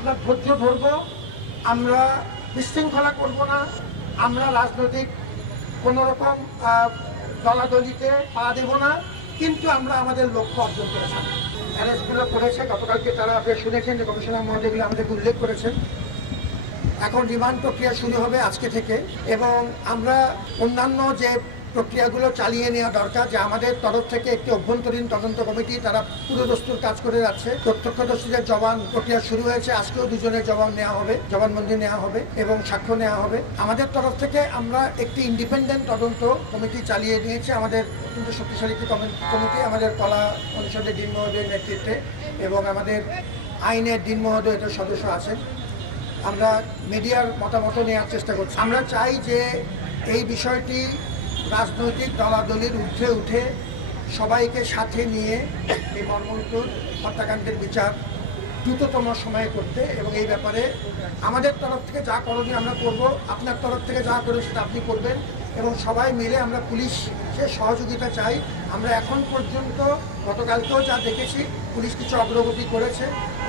আমরা ধৈর্য ধরব, আমরা বিশৃঙ্খলা করব না, আমরা রাজনৈতিক কোনো রকম দলাদলিতে পা দেব না, কিন্তু আমরা আমাদের লক্ষ্য অর্জন করে থাকি। অ্যারেস্টগুলো করেছে গতকালকে, তারা আপনারা শুনেছেন যে কমিশনার মহোদয়গুলো আমাদেরকে উল্লেখ করেছেন। এখন রিমান্ড প্রক্রিয়া শুরু হবে আজকে থেকে, এবং আমরা অন্যান্য যে প্রক্রিয়াগুলো চালিয়ে নেওয়া দরকার, যে আমাদের তরফ থেকে একটি অভ্যন্তরীণ তদন্ত কমিটি তারা পুরো দস্তুর কাজ করে যাচ্ছে। প্রত্যক্ষদর্শীদের জবান প্রক্রিয়া শুরু হয়েছে, আজকেও দুজনের জবান নেওয়া হবে, জবানবন্দি নেওয়া হবে এবং সাক্ষ্য নেওয়া হবে। আমাদের তরফ থেকে আমরা একটি ইন্ডিপেন্ডেন্ট তদন্ত কমিটি চালিয়ে নিয়েছি, আমাদের অত্যন্ত শক্তিশালী একটি কমিটি, আমাদের কলা অনুষদের ডিন মহোদয়ের নেতৃত্বে এবং আমাদের আইনের ডিন মহোদয় এটার সদস্য আছেন। আমরা মিডিয়ার মতামত নেওয়ার চেষ্টা করছি। আমরা চাই যে এই বিষয়টি রাজনৈতিক দলাদলির ঊর্ধ্বে উঠে সবাইকে সাথে নিয়ে এই মর্মন্তুদ হত্যাকাণ্ডের বিচার দ্রুততম সময়ে করতে, এবং এই ব্যাপারে আমাদের তরফ থেকে যা করণীয় আমরা করব, আপনার তরফ থেকে যা করবে সেটা আপনি করবেন, এবং সবাই মিলে আমরা পুলিশের সহযোগিতা চাই। আমরা এখন পর্যন্ত গতকালকেও যা দেখেছি, পুলিশ কিছু অগ্রগতি করেছে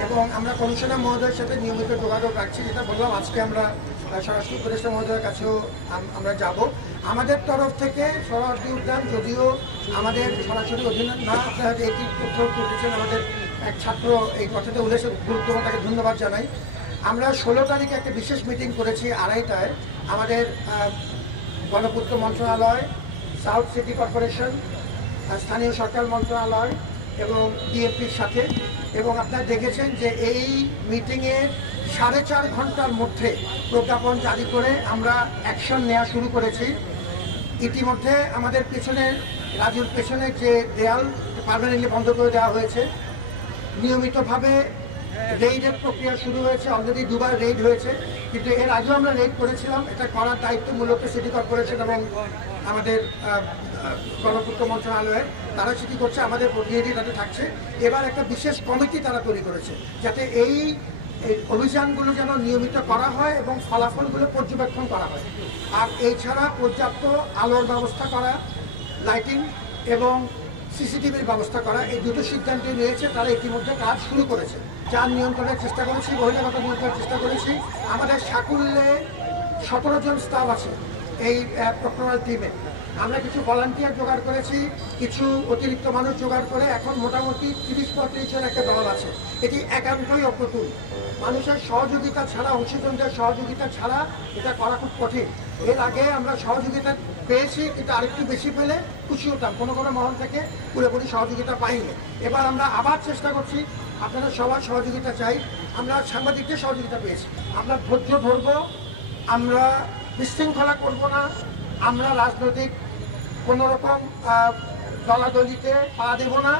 এবং আমরা কমিশনার মহোদয়ের সাথে নিয়মিত যোগাযোগ রাখছি। যেটা বললাম, আজকে আমরা সরাসরি উপদেষ্টা মহোদয়ের কাছেও আমরা যাব। আমাদের তরফ থেকে সোহরাওয়ার্দী উদ্যান যদিও আমাদের সরাসরি অধীনে না, আপনারা একটি তথ্য তুলেছেন, আমাদের এক ছাত্র এই কথাটা উল্লেখ গুরুত্বপূর্ণ, তাকে ধন্যবাদ জানাই। আমরা 16 তারিখে একটা বিশেষ মিটিং করেছি 2:30টায় আমাদের গণপূর্ত মন্ত্রণালয়, সাউথ সিটি কর্পোরেশন, স্থানীয় সরকার মন্ত্রণালয় এবং ডিএমপির সাথে, এবং আপনারা দেখেছেন যে এই মিটিংয়ের 4.5 ঘন্টার মধ্যে প্রজ্ঞাপন জারি করে আমরা অ্যাকশন নেওয়া শুরু করেছি। ইতিমধ্যে আমাদের পেছনের রাজুর পেছনের যে দেয়াল পার্মানেন্টলি বন্ধ করে দেওয়া হয়েছে, নিয়মিতভাবে রেইডের প্রক্রিয়া শুরু হয়েছে, অলরেডি 2বার রেইড হয়েছে, কিন্তু এর আগেও আমরা রেইড করেছিলাম। এটা করার দায়িত্ব মূলত সিটি কর্পোরেশন এবং আমাদের গণপূর্ত মন্ত্রণালয়ের, তারা সেটি করছে, আমাদের প্রতিনিধি তাতে থাকছে। এবার একটা বিশেষ কমিটি তারা তৈরি করেছে যাতে এই অভিযানগুলো যেন নিয়মিত করা হয় এবং ফলাফলগুলো পর্যবেক্ষণ করা হয়। আর এছাড়া পর্যাপ্ত আলোর ব্যবস্থা করা, লাইটিং এবং সিসিটিভির ব্যবস্থা করা, এই দুটো সিদ্ধান্ত নিয়েছে। তারা ইতিমধ্যে কাজ শুরু করেছে। যান নিয়ন্ত্রণের চেষ্টা করেছি, বহিরাগত নিয়ন্ত্রণের চেষ্টা করেছি। আমাদের সাকুল্যে 17 জন স্টাফ আছে এই প্রক্টোরাল টিমে। আমরা কিছু ভলান্টিয়ার জোগাড় করেছি, কিছু অতিরিক্ত মানুষ জোগাড় করে এখন মোটামুটি 30-35 জন একটা দল আছে। এটি একান্তই অপ্রতুল। মানুষের সহযোগিতা ছাড়া, অংশীজনদের সহযোগিতা ছাড়া এটা করা খুব কঠিন। এর আগে আমরা সহযোগিতা পেয়েছি, কিন্তু আরেকটু বেশি পেলে খুশি হতাম। কোনো মহল থেকে পুরোপুরি সহযোগিতা পাইনি। এবার আমরা আবার চেষ্টা করছি, আপনারা সবার সহযোগিতা চাই। আমরা সাংবাদিকদের সহযোগিতা পেয়েছি। আমরা ধৈর্য ধরব, আমরা বিশৃঙ্খলা করব না, আমরা রাজনৈতিক কোনো রকম দলাদলিতে পা দেব না,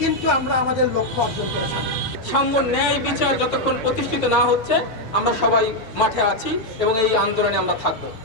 কিন্তু আমরা আমাদের লক্ষ্য অর্জন করে থাকি। সাম্য ন্যায় বিচার যতক্ষণ প্রতিষ্ঠিত না হচ্ছে, আমরা সবাই মাঠে আছি এবং এই আন্দোলনে আমরা থাকবো।